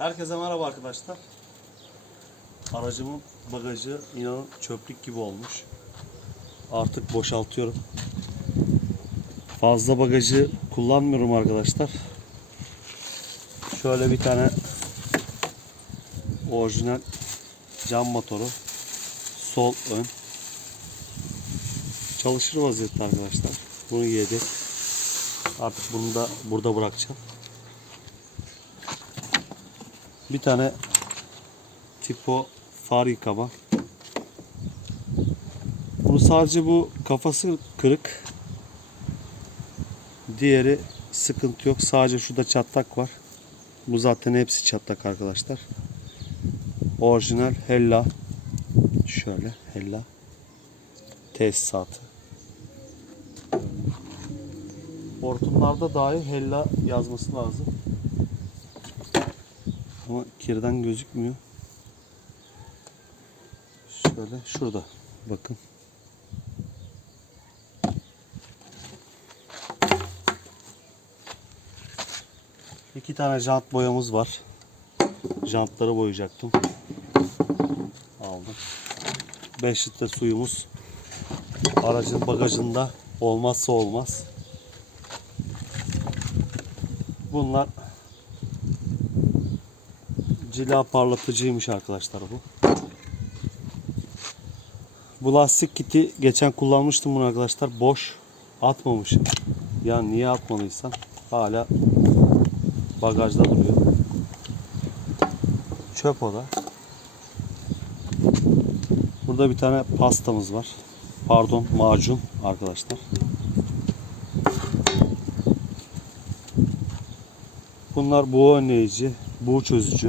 Herkese merhaba arkadaşlar. Aracımın bagajı inanın çöplük gibi olmuş. Artık boşaltıyorum. Fazla bagajı kullanmıyorum arkadaşlar. Şöyle bir tane orijinal cam motoru. Sol ön. Çalışır vaziyette arkadaşlar. Bunu yedek. Artık bunu da burada bırakacağım. Bir tane tipo far yıkama. Bunu sadece bu kafası kırık. Diğeri sıkıntı yok. Sadece şurada çatlak var. Bu zaten hepsi çatlak arkadaşlar. Orijinal Hella. Şöyle Hella. Tesisatı. Hortumlarda dahi Hella yazması lazım. Ama kirden gözükmüyor. Şöyle şurada. Bakın. İki tane jant boyamız var. Jantları boyayacaktım. Aldım. 5 litre suyumuz aracın bagajında olmazsa olmaz. Bunlar cila parlatıcıymış arkadaşlar bu. Bu lastik kiti geçen kullanmıştım bunu arkadaşlar. Boş atmamışım. Ya niye atmadıysam hala bagajda duruyor. Çöp o da. Burada bir tane pastamız var. Pardon macun arkadaşlar. Bunlar buğu önleyici, buğu çözücü.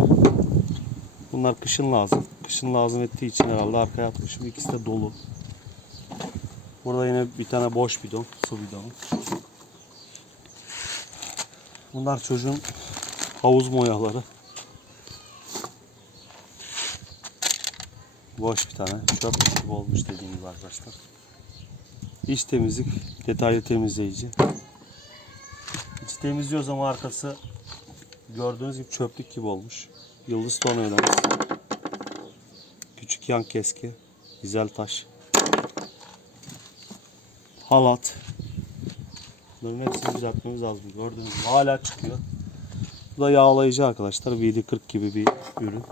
Bunlar kışın lazım. Kışın lazım ettiği için herhalde arkaya atmışım. İkisi de dolu. Burada yine bir tane boş bidon, su bidonu. Bunlar çocuğun havuz moyaları. Boş bir tane. Çöp gibi olmuş dediğim gibi arkadaşlar. İç temizlik, detaylı temizleyici. İç temizliyoruz ama arkası gördüğünüz gibi çöplük gibi olmuş. Yıldız tornavidamız. Küçük yan keski. Dizel taş. Halat. Bunların hepsini düzeltmemiz lazım. Gördüğünüz gibi hala çıkıyor. Bu da yağlayıcı arkadaşlar. VD40 gibi bir ürün.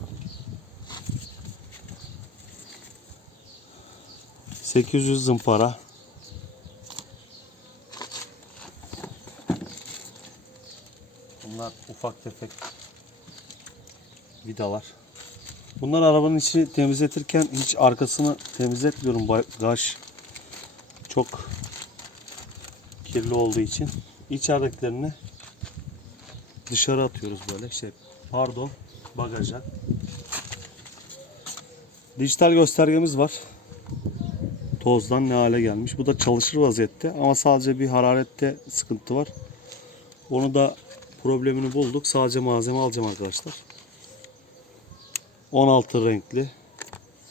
800 zımpara. Bunlar ufak tefek vidalar. Bunlar arabanın içini temizletirken hiç arkasını temizletmiyorum. Bagaj çok kirli olduğu için. İçeridekilerini dışarı atıyoruz böyle. Şey, pardon bagaja. Dijital göstergemiz var. Tozdan ne hale gelmiş. Bu da çalışır vaziyette ama sadece bir hararette sıkıntı var. Onu da problemini bulduk. Sadece malzeme alacağım arkadaşlar. 16 renkli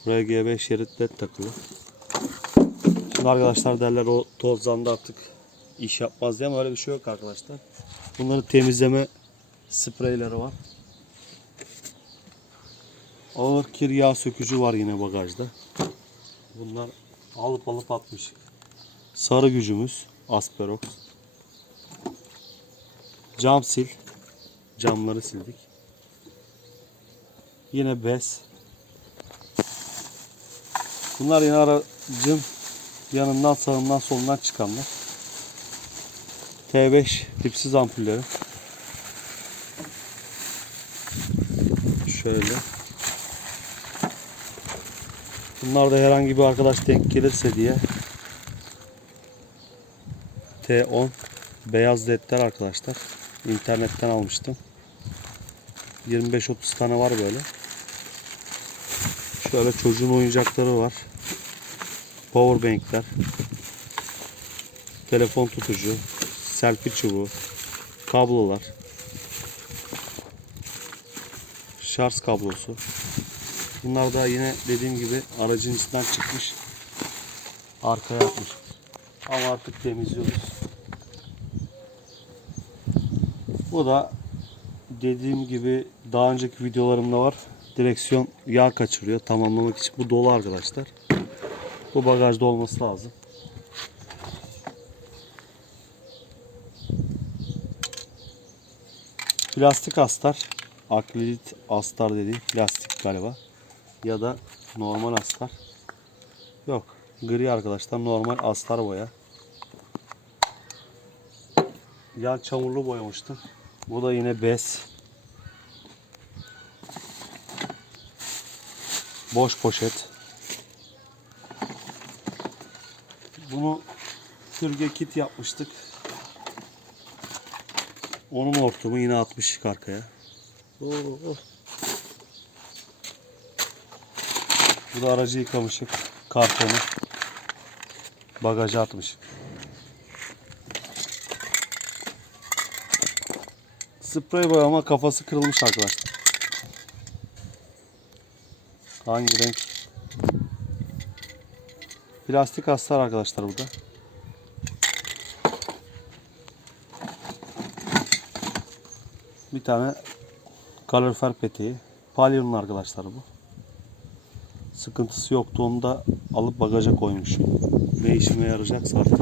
RGB şerit led takılı. Şimdi arkadaşlar derler o tozdan da artık iş yapmaz diye ama öyle bir şey yok arkadaşlar. Bunların temizleme spreyleri var. Ağır kir yağ sökücü var yine bagajda. Bunlar alıp alıp atmış. Sarı gücümüz Asperox. Cam sil. Camları sildik. Yine bez. Bunlar yine aracın yanından sağından solundan çıkanlar. T5 dipsiz ampulleri. Şöyle. Bunlar da herhangi bir arkadaş denk gelirse diye T10 beyaz ledler arkadaşlar. İnternetten almıştım. 25-30 tane var böyle. Şöyle çocuğun oyuncakları var. Power bankler. Telefon tutucu. Selfie çubuğu. Kablolar. Şarj kablosu. Bunlar da yine dediğim gibi aracın içinden çıkmış. Arkaya atmış. Ama artık temizliyoruz. Bu da dediğim gibi daha önceki videolarımda var. Direksiyon yağ kaçırıyor tamamlamak için. Bu dolu arkadaşlar. Bu bagajda olması lazım. Plastik astar. Akrilit astar dediği plastik galiba. Ya da normal astar. Yok. Gri arkadaşlar normal astar boya. Yan çamurlu boyamıştım. Bu da yine bez. Boş poşet. Bunu sürge kit yapmıştık. Onun hortumu yine atmıştık arkaya. Oo. Bu da aracı yıkamışık. Kartonu. Bagaja atmışık. Sprey boyama kafası kırılmış arkadaşlar. Hangi renk? Plastik astar arkadaşlar burada. Bir tane kalorifer peteği. Palyonun arkadaşlar bu. Sıkıntısı yoktu. Onu da alıp bagaja koymuşum. Ne işime yarayacaksa artık.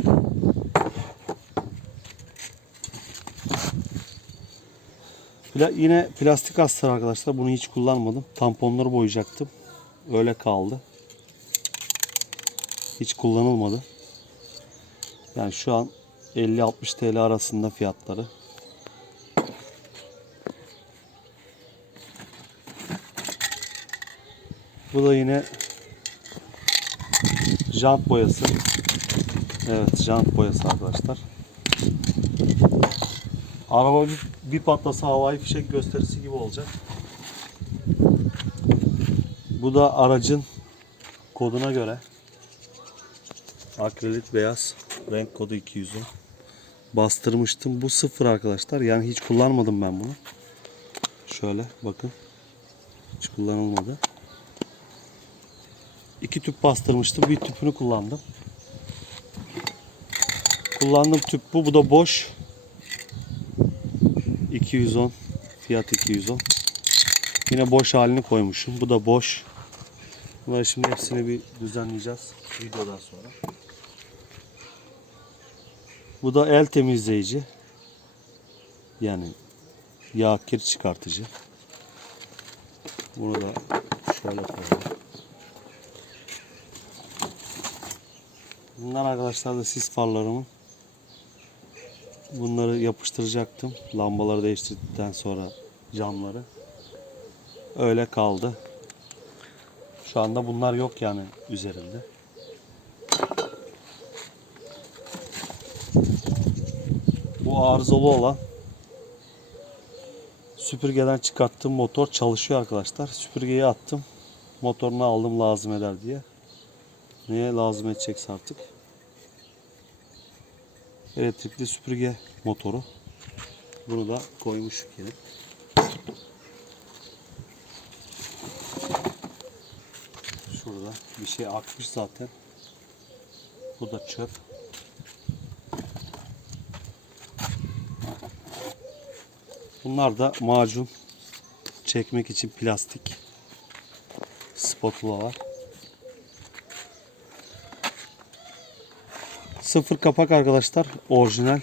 Pla- yine plastik astar arkadaşlar. Bunu hiç kullanmadım. Tamponları boyayacaktım. Öyle kaldı. Hiç kullanılmadı. Yani şu an 50-60 TL arasında fiyatları. Bu da yine jant boyası. Evet jant boyası arkadaşlar. Araba bir, patlasa havai fişek gösterisi gibi olacak. Bu da aracın koduna göre akrilit beyaz renk kodu 210 bastırmıştım. Bu sıfır arkadaşlar. Yani hiç kullanmadım ben bunu. Şöyle bakın. Hiç kullanılmadı. İki tüp bastırmıştım. Bir tüpünü kullandım. Kullandığım tüp bu. Bu da boş. 210. Fiyat 210. Yine boş halini koymuşum. Bu da boş. Bunları şimdi hepsini bir düzenleyeceğiz videodan sonra. Bu da el temizleyici. Yani yağ kir çıkartıcı. Bunu da şöyle koyalım. Bunlar arkadaşlar da sis farlarımın. Bunları yapıştıracaktım. Lambaları değiştirdikten sonra camları. Öyle kaldı. Şu anda bunlar yok yani üzerinde. Bu arızalı olan süpürgeden çıkarttığım motor çalışıyor arkadaşlar. Süpürgeyi attım. Motorunu aldım lazım eder diye. Neye lazım edecekse artık. Elektrikli süpürge motoru. Bunu da koymuşuk yine. Şurada bir şey akmış zaten. Bu da çöp. Bunlar da macun çekmek için plastik spatula var. Sıfır kapak arkadaşlar. Orijinal.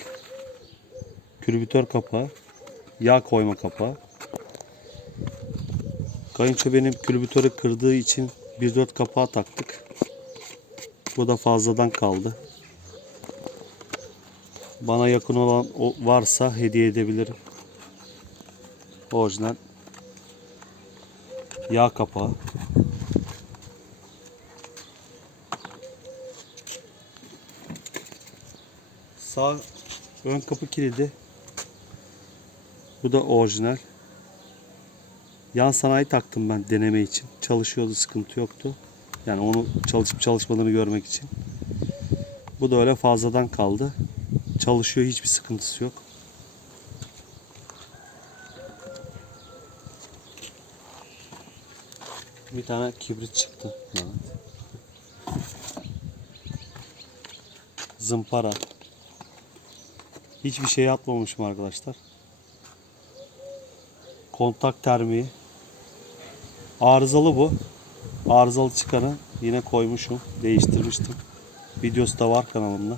Külbütör kapağı. Yağ koyma kapağı. Kayınço benim külbütörü kırdığı için 1.4 kapağı taktık. Bu da fazladan kaldı. Bana yakın olan varsa hediye edebilirim. Orijinal yağ kapağı. Sağ ön kapı kilidi. Bu da orijinal. Yan sanayi taktım ben deneme için. Çalışıyordu, sıkıntı yoktu. Yani onu çalışıp çalışmadığını görmek için. Bu da öyle fazladan kaldı. Çalışıyor, hiçbir sıkıntısı yok. Bir tane kibrit çıktı. Mehmet. Zımpara. Hiçbir şey atmamışım arkadaşlar. kontak termiği. Arızalı bu. Arızalı çıkanı yine koymuşum. Değiştirmiştim. Videosu da var kanalımda.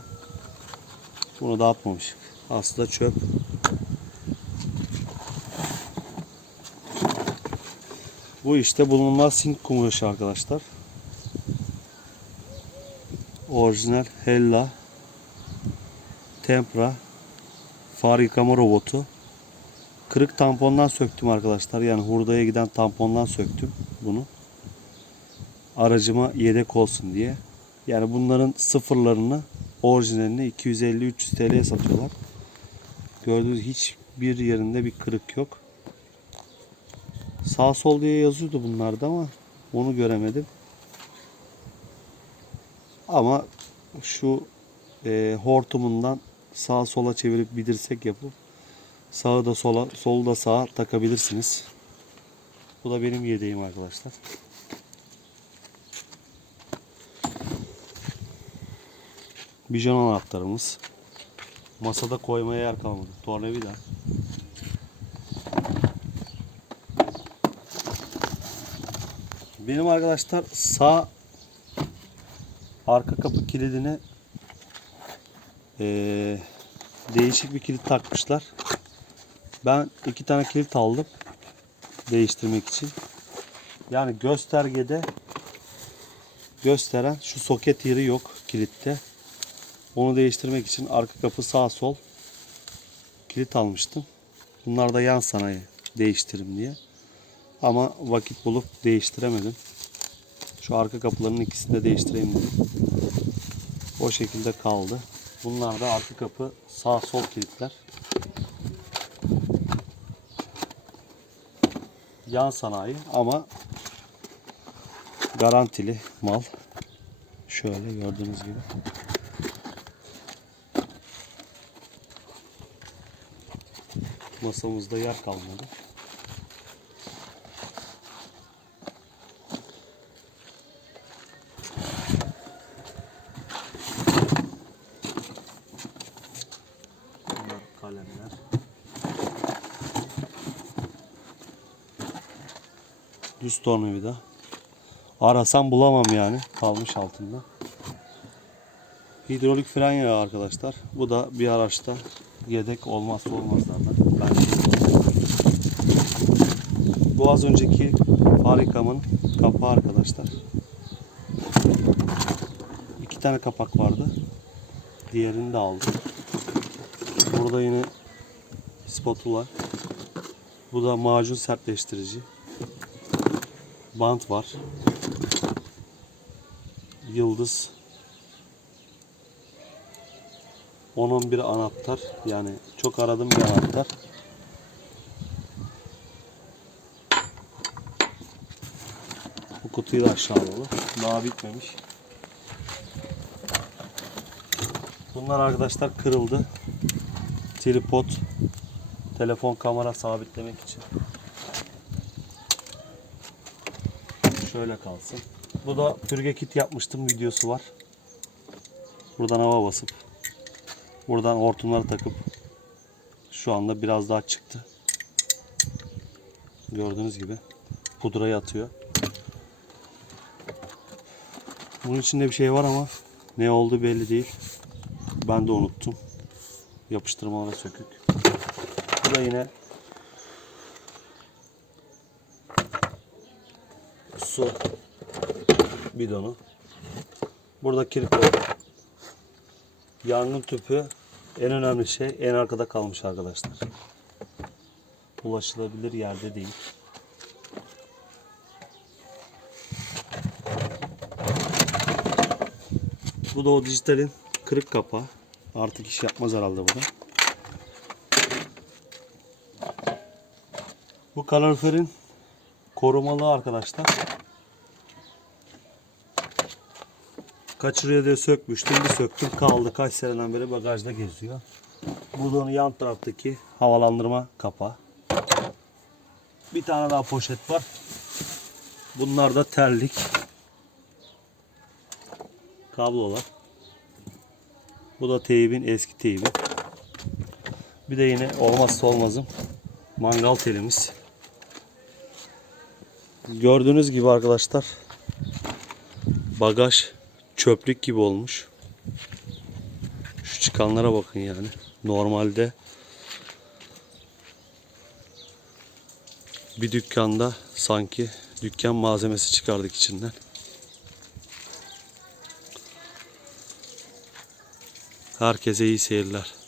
Bunu da atmamışık. Aslında çöp. Bu işte bulunmaz sink kumaşı arkadaşlar. Orijinal Hella Tempra far yıkama robotu. Kırık tampondan söktüm arkadaşlar. Yani hurdaya giden tampondan söktüm bunu. Aracıma yedek olsun diye. Yani bunların sıfırlarını orijinalini 250-300 TL'ye satıyorlar. Gördüğünüz hiçbir yerinde bir kırık yok. Sağ sol diye yazıyordu bunlarda ama onu göremedim. Ama şu e, hortumundan sağa sola çevirip bir dirsek yapıp sağı da sola, solu da sağa takabilirsiniz. Bu da benim yedeğim arkadaşlar. Bijon anahtarımız. Masada koymaya yer kalmadı. Tornavida. Benim arkadaşlar sağ arka kapı kilidini eee, değişik bir kilit takmışlar. Ben iki tane kilit aldım değiştirmek için. Yani göstergede gösteren şu soket yeri yok kilitte. Onu değiştirmek için arka kapı sağ sol kilit almıştım. Bunlar da yan sanayi değiştirim diye. Ama vakit bulup değiştiremedim. Şu arka kapıların ikisini de değiştireyim dedim. O şekilde kaldı. Bunlar da arka kapı sağ sol kilitler. Yan sanayi ama garantili mal. Şöyle gördüğünüz gibi. Masamızda yer kalmadı. Bunlar kalemler. Düz tornavida. Arasam bulamam yani. Kalmış altında. Hidrolik fren yağı arkadaşlar. Bu da bir araçta yedek olmazsa olmazlardan. Bence. Bu az önceki farikamın kapağı arkadaşlar. İki tane kapak vardı. Diğerini de aldım. Burada yine spatula. Bu da macun sertleştirici. Bant var. Yıldız. 10-11 anahtar. Yani çok aradım bir anahtar. Bu kutuyu da aşağı alalım. Daha bitmemiş. Bunlar arkadaşlar kırıldı. Tripod telefon kamera sabitlemek için. Şöyle kalsın. Bu da pürge kit yapmıştım videosu var. Buradan hava basıp buradan hortumları takıp şu anda biraz daha çıktı. Gördüğünüz gibi pudrayı atıyor. Bunun içinde bir şey var ama ne oldu belli değil. Ben de unuttum. Yapıştırmalara sökük. Bu da yine su bidonu. Burada kirpi. Yangın tüpü en önemli şey en arkada kalmış arkadaşlar. Ulaşılabilir yerde değil. Bu da o dijitalin kırık kapağı. Artık iş yapmaz herhalde bu da. Bu kaloriferin korumalı arkadaşlar. Kaçırıyor diye sökmüştüm. Bir söktüm kaldı. Kaç seneden beri bagajda geziyor. Bu da onun yan taraftaki havalandırma kapağı. Bir tane daha poşet var. Bunlar da terlik. Kablolar. Bu da teybin eski teybi. Bir de yine olmazsa olmazım mangal telimiz. Gördüğünüz gibi arkadaşlar bagaj çöplük gibi olmuş. Şu çıkanlara bakın yani. Normalde bir dükkanda sanki dükkan malzemesi çıkardık içinden. Herkese iyi seyirler.